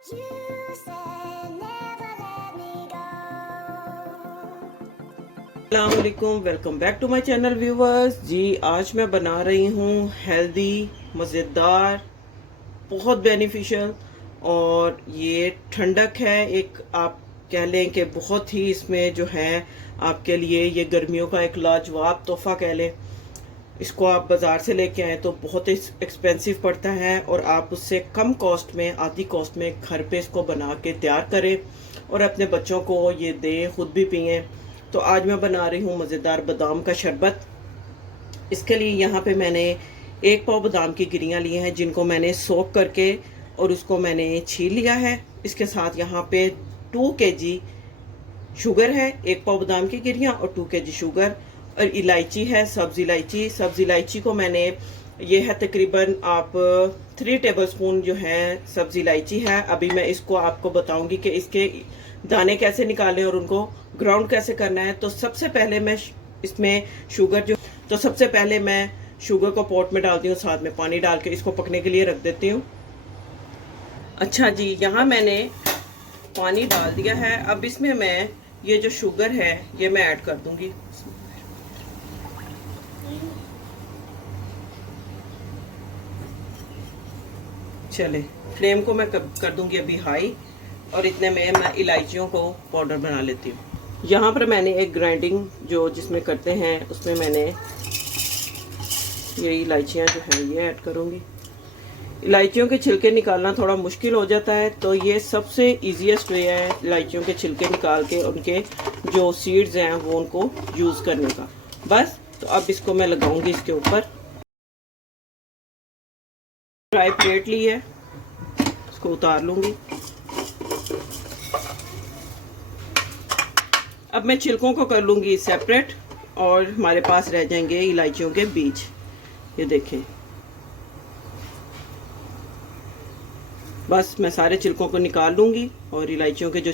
अस्सलामुअलैकुम, welcome back to my channel viewers. जी आज मैं बना रही हूँ हेल्दी, मज़ेदार, बहुत बेनिफिशियल और ये ठंडक है। एक आप कह लें कि बहुत ही इसमें जो है आपके लिए ये गर्मियों का एक लाजवाब तोहफा कह लें। इसको आप बाज़ार से लेके आए तो बहुत एक्सपेंसिव पड़ता है और आप उससे कम कॉस्ट में, आधी कॉस्ट में घर पे इसको बना के तैयार करें और अपने बच्चों को ये दें, खुद भी पिएं। तो आज मैं बना रही हूँ मज़ेदार बादाम का शरबत। इसके लिए यहाँ पे मैंने 1 पाव बादाम की गिरियाँ ली हैं जिनको मैंने सोक करके और उसको मैंने छील लिया है। इसके साथ यहाँ पे 2 kg शुगर है, 1 पाव बादाम की गिरियाँ और 2 kg शुगर, और इलायची है, सब्ज़ इलायची। सब्ज़ इलायची को मैंने, ये है तकरीबन आप 3 टेबलस्पून जो है सब्ज़ इलायची है। अभी मैं इसको आपको बताऊंगी कि इसके दाने कैसे निकालें और उनको ग्राउंड कैसे करना है। तो सबसे पहले मैं इसमें सबसे पहले मैं शुगर को पॉट में डालती हूँ, साथ में पानी डाल के इसको पकने के लिए रख देती हूँ। अच्छा जी, यहाँ मैंने पानी डाल दिया है। अब इसमें मैं ये जो शुगर है ये मैं ऐड कर दूंगी। चले, फ्लेम को मैं कर दूंगी अभी हाई, और इतने में मैं इलायचियों को पाउडर बना लेती हूँ। यहाँ पर मैंने एक ग्राइंडिंग जो जिसमें करते हैं उसमें मैंने ये इलायचियाँ जो है ये ऐड करूँगी। इलायचियों के छिलके निकालना थोड़ा मुश्किल हो जाता है, तो ये सबसे इजीएस्ट वे है इलायचियों के छिलके निकाल के उनके जो सीड्स हैं वो उनको यूज़ करने का। बस, तो अब इसको मैं लगाऊंगी इसके ऊपर। फ्राई प्लेट ली है, इसको उतार लूंगी। अब मैं छिलकों को कर लूंगी सेपरेट और हमारे पास रह जाएंगे इलायचियों के बीज। ये देखें, बस मैं सारे छिलकों को निकाल लूंगी और इलायचियों के जो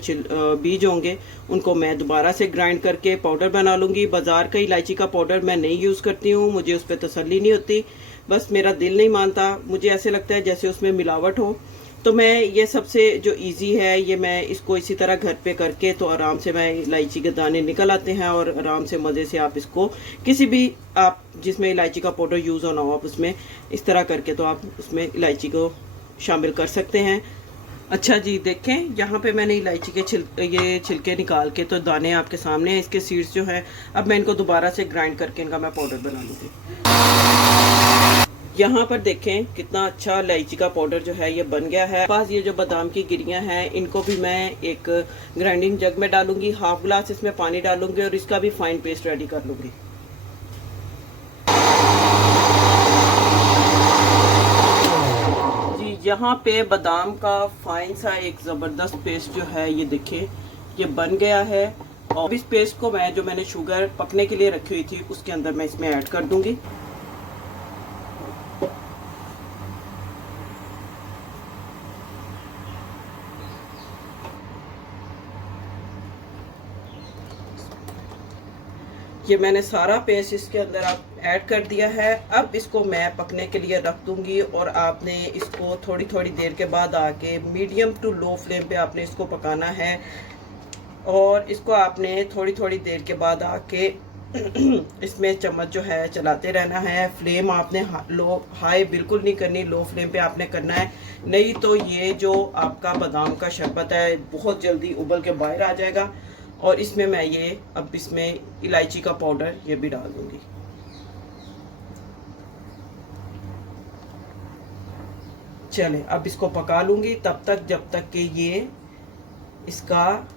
बीज होंगे उनको मैं दोबारा से ग्राइंड करके पाउडर बना लूंगी। बाजार का इलायची का पाउडर मैं नहीं यूज़ करती हूँ, मुझे उस पर तसल्ली नहीं होती, बस मेरा दिल नहीं मानता, मुझे ऐसे लगता है जैसे उसमें मिलावट हो। तो मैं ये सबसे जो इजी है ये मैं इसको इसी तरह घर पे करके तो आराम से मैं इलायची के दाने निकल आते हैं और आराम से मज़े से आप इसको किसी भी आप जिसमें इलायची का पाउडर यूज़ होना हो आप उसमें इस तरह करके तो आप उसमें इलायची को शामिल कर सकते हैं। अच्छा जी, देखें यहाँ पे मैंने इलायची के ये छिलके निकाल के तो दाने आपके सामने हैं, इसके सीड्स जो हैं। अब मैं इनको दोबारा से ग्राइंड करके इनका मैं पाउडर बना लूँगी। यहाँ पर देखें कितना अच्छा इलायची का पाउडर जो है ये बन गया है। पास ये जो बादाम की गिरियाँ हैं इनको भी मैं एक ग्राइंडिंग जग में डालूंगी, हाफ ग्लास इसमें पानी डालूंगी और इसका भी फाइन पेस्ट रेडी कर लूँगी। यहाँ पे बादाम का फाइन सा एक ज़बरदस्त पेस्ट जो है ये देखिए ये बन गया है। और इस पेस्ट को मैं जो मैंने शुगर पकने के लिए रखी हुई थी उसके अंदर मैं इसमें ऐड कर दूंगी। ये मैंने सारा पेस्ट इसके अंदर आप ऐड कर दिया है। अब इसको मैं पकने के लिए रख दूंगी और आपने इसको थोड़ी थोड़ी देर के बाद आके मीडियम टू लो फ्लेम पे आपने इसको पकाना है और इसको आपने थोड़ी थोड़ी देर के बाद आके इसमें चम्मच जो है चलाते रहना है। फ्लेम आपने हाई बिल्कुल नहीं करनी, लो फ्लेम पे आपने करना है, नहीं तो ये जो आपका बादाम का शरबत है बहुत जल्दी उबल के बाहर आ जाएगा। और इसमें मैं ये अब इसमें इलायची का पाउडर ये भी डाल दूंगी। चले, अब इसको पका लूंगी तब तक जब तक कि ये इसका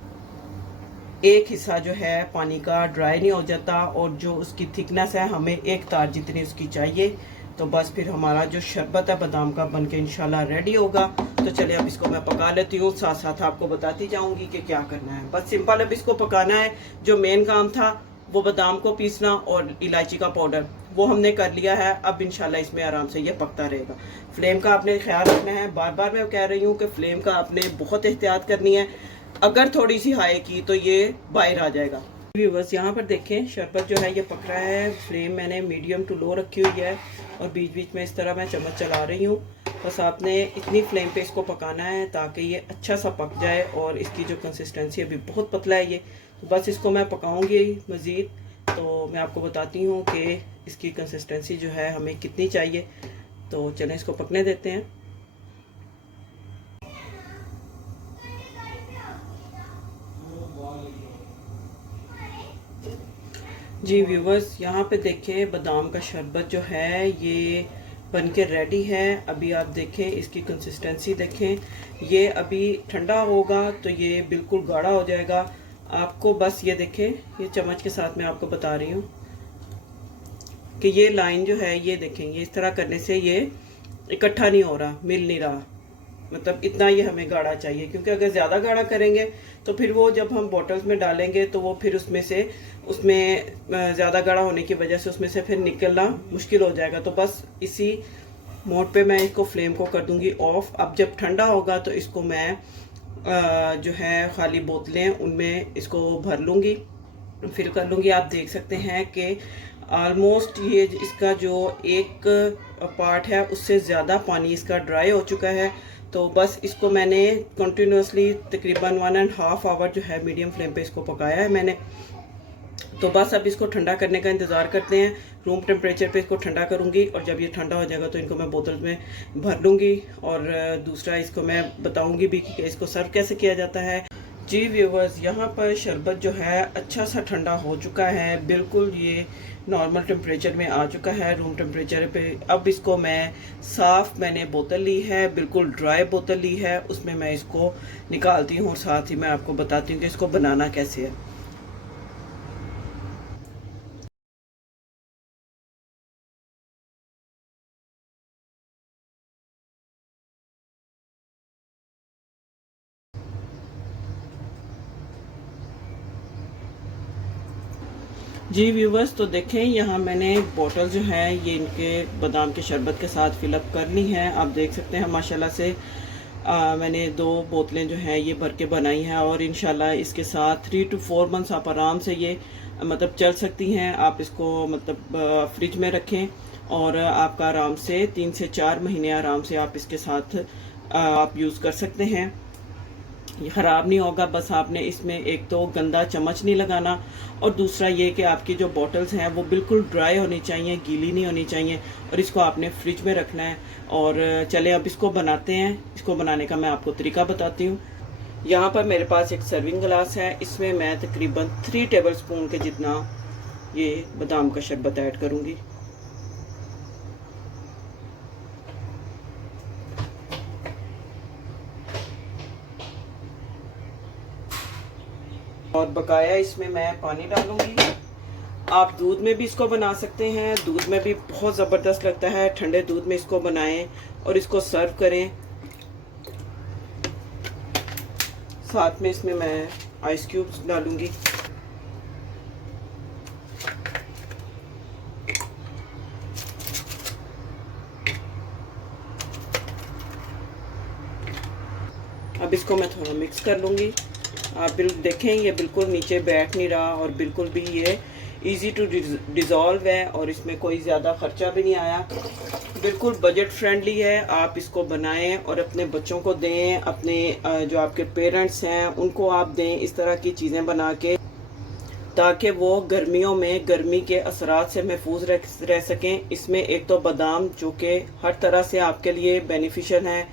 एक हिस्सा जो है पानी का ड्राई नहीं हो जाता और जो उसकी थिकनेस है हमें 1 तार जितनी उसकी चाहिए। तो बस फिर हमारा जो शरबत है बादाम का बनके इंशाल्लाह रेडी होगा। तो चलिए अब इसको मैं पका लेती हूँ, साथ साथ आपको बताती जाऊंगी कि क्या करना है। बस सिंपल अब इसको पकाना है। जो मेन काम था वो बादाम को पीसना और इलायची का पाउडर वो हमने कर लिया है। अब इंशाल्लाह इसमें आराम से ये पकता रहेगा। फ्लेम का आपने ख्याल रखना है, बार बार मैं कह रही हूँ कि फ्लेम का आपने बहुत एहतियात करनी है, अगर थोड़ी सी हाई की तो ये बाहर आ जाएगा। व्यूवर्स यहाँ पर देखें शरबत जो है ये पक रहा है। फ्लेम मैंने मीडियम टू लो रखी हुई है और बीच बीच में इस तरह मैं चम्मच चला रही हूँ। बस आपने इतनी फ्लेम पे इसको पकाना है ताकि ये अच्छा सा पक जाए। और इसकी जो कंसिस्टेंसी अभी बहुत पतला है ये, तो बस इसको मैं पकाऊंगी मज़ीद। तो मैं आपको बताती हूँ कि इसकी कंसिस्टेंसी जो है हमें कितनी चाहिए। तो चलें इसको पकने देते हैं। जी व्यूवर्स, यहाँ पे देखें बादाम का शरबत जो है ये बन के रेडी है। अभी आप देखें इसकी कंसिस्टेंसी देखें, ये अभी ठंडा होगा तो ये बिल्कुल गाढ़ा हो जाएगा। आपको बस ये देखें, ये चम्मच के साथ मैं आपको बता रही हूँ कि ये लाइन जो है ये देखेंगे, इस तरह करने से ये इकट्ठा नहीं हो रहा, मिल नहीं रहा। मतलब इतना ये हमें गाढ़ा चाहिए, क्योंकि अगर ज़्यादा गाढ़ा करेंगे तो फिर वो जब हम बॉटल्स में डालेंगे तो वो फिर उसमें ज़्यादा गाढ़ा होने की वजह से उसमें से फिर निकलना मुश्किल हो जाएगा। तो बस इसी मोड पे मैं इसको फ्लेम को कर दूंगी ऑफ। अब जब ठंडा होगा तो इसको मैं जो है खाली बोतलें उनमें इसको भर लूँगी, फिर कर लूँगी। आप देख सकते हैं कि ऑलमोस्ट ये इसका जो एक पार्ट है उससे ज़्यादा पानी इसका ड्राई हो चुका है। तो बस इसको मैंने कंटिन्यूसली तकरीबन 1.5 आवर जो है मीडियम फ्लेम पे इसको पकाया है मैंने। तो बस अब इसको ठंडा करने का इंतज़ार करते हैं। रूम टेम्परेचर पे इसको ठंडा करूंगी और जब ये ठंडा हो जाएगा तो इनको मैं बोतल में भर लूँगी। और दूसरा इसको मैं बताऊंगी भी कि इसको सर्व कैसे किया जाता है। जी व्यूवर्स, यहाँ पर शरबत जो है अच्छा सा ठंडा हो चुका है, बिल्कुल ये नॉर्मल टेम्परेचर में आ चुका है, रूम टेम्परेचर पे। अब इसको मैं साफ़ मैंने बोतल ली है, बिल्कुल ड्राई बोतल ली है, उसमें मैं इसको निकालती हूँ और साथ ही मैं आपको बताती हूँ कि इसको बनाना कैसे है। जी व्यूवर्स, तो देखें यहाँ मैंने बोतल जो है ये इनके बादाम के शरबत के साथ फिलअप कर ली है। आप देख सकते हैं माशाल्लाह से मैंने 2 बोतलें जो हैं ये भर के बनाई हैं और इंशाल्लाह इसके साथ 3 to 4 मंथ्स आप आराम से ये मतलब चल सकती हैं। आप इसको मतलब फ्रिज में रखें और आपका आराम से 3 से 4 महीने आराम से आप इसके साथ आप यूज़ कर सकते हैं। ये ख़राब नहीं होगा। बस आपने इसमें एक तो गंदा चम्मच नहीं लगाना और दूसरा ये कि आपकी जो बॉटल्स हैं वो बिल्कुल ड्राई होनी चाहिए, गीली नहीं होनी चाहिए। और इसको आपने फ्रिज में रखना है। और चलें अब इसको बनाते हैं। इसको बनाने का मैं आपको तरीका बताती हूँ। यहाँ पर मेरे पास एक सर्विंग गिलास है, इसमें मैं तकरीबन 3 टेबल स्पून के जितना ये बादाम का शरबत ऐड करूँगी। और बकाया इसमें मैं पानी डालूंगी। आप दूध में भी इसको बना सकते हैं, दूध में भी बहुत ज़बरदस्त लगता है। ठंडे दूध में इसको बनाएं और इसको सर्व करें। साथ में इसमें मैं आइस क्यूब्स डालूंगी। अब इसको मैं थोड़ा मिक्स कर लूँगी। आप बिल्कुल देखें ये बिल्कुल नीचे बैठ नहीं रहा और बिल्कुल भी ये इजी टू डिज़ोल्व है और इसमें कोई ज़्यादा ख़र्चा भी नहीं आया। बिल्कुल बजट फ्रेंडली है। आप इसको बनाएं और अपने बच्चों को दें, अपने जो आपके पेरेंट्स हैं उनको आप दें इस तरह की चीज़ें बना के, ताकि वो गर्मियों में गर्मी के असरात से महफूज रह सकें। इसमें एक तो बादाम जो कि हर तरह से आपके लिए बेनिफिशियल हैं,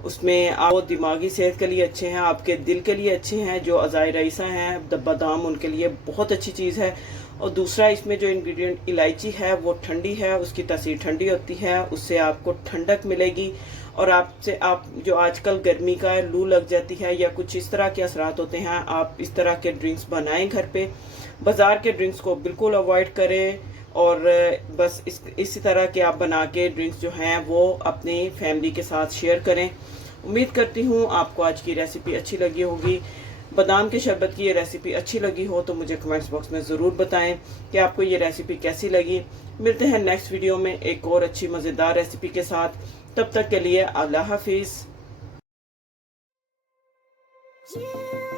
उसमें आप दिमागी सेहत के लिए अच्छे हैं, आपके दिल के लिए अच्छे हैं। जो अज़ाई रईसा हैं बादाम उनके लिए बहुत अच्छी चीज़ है। और दूसरा इसमें जो इंग्रेडिएंट इलायची है वो ठंडी है, उसकी तासीर ठंडी होती है, उससे आपको ठंडक मिलेगी। और आपसे आप जो आजकल गर्मी का लू लग जाती है या कुछ इस तरह के असरात होते हैं, आप इस तरह के ड्रिंक्स बनाएं घर पे। बाज़ार के ड्रिंक्स को बिल्कुल अवॉइड करें और बस इसी तरह के आप बना के ड्रिंक्स जो हैं वो अपनी फैमिली के साथ शेयर करें। उम्मीद करती हूँ आपको आज की रेसिपी अच्छी लगी होगी। बादाम के शरबत की ये रेसिपी अच्छी लगी हो तो मुझे कमेंट्स बॉक्स में ज़रूर बताएं कि आपको ये रेसिपी कैसी लगी। मिलते हैं नेक्स्ट वीडियो में एक और अच्छी मज़ेदार रेसिपी के साथ। तब तक के लिए अल्लाह हाफिज़।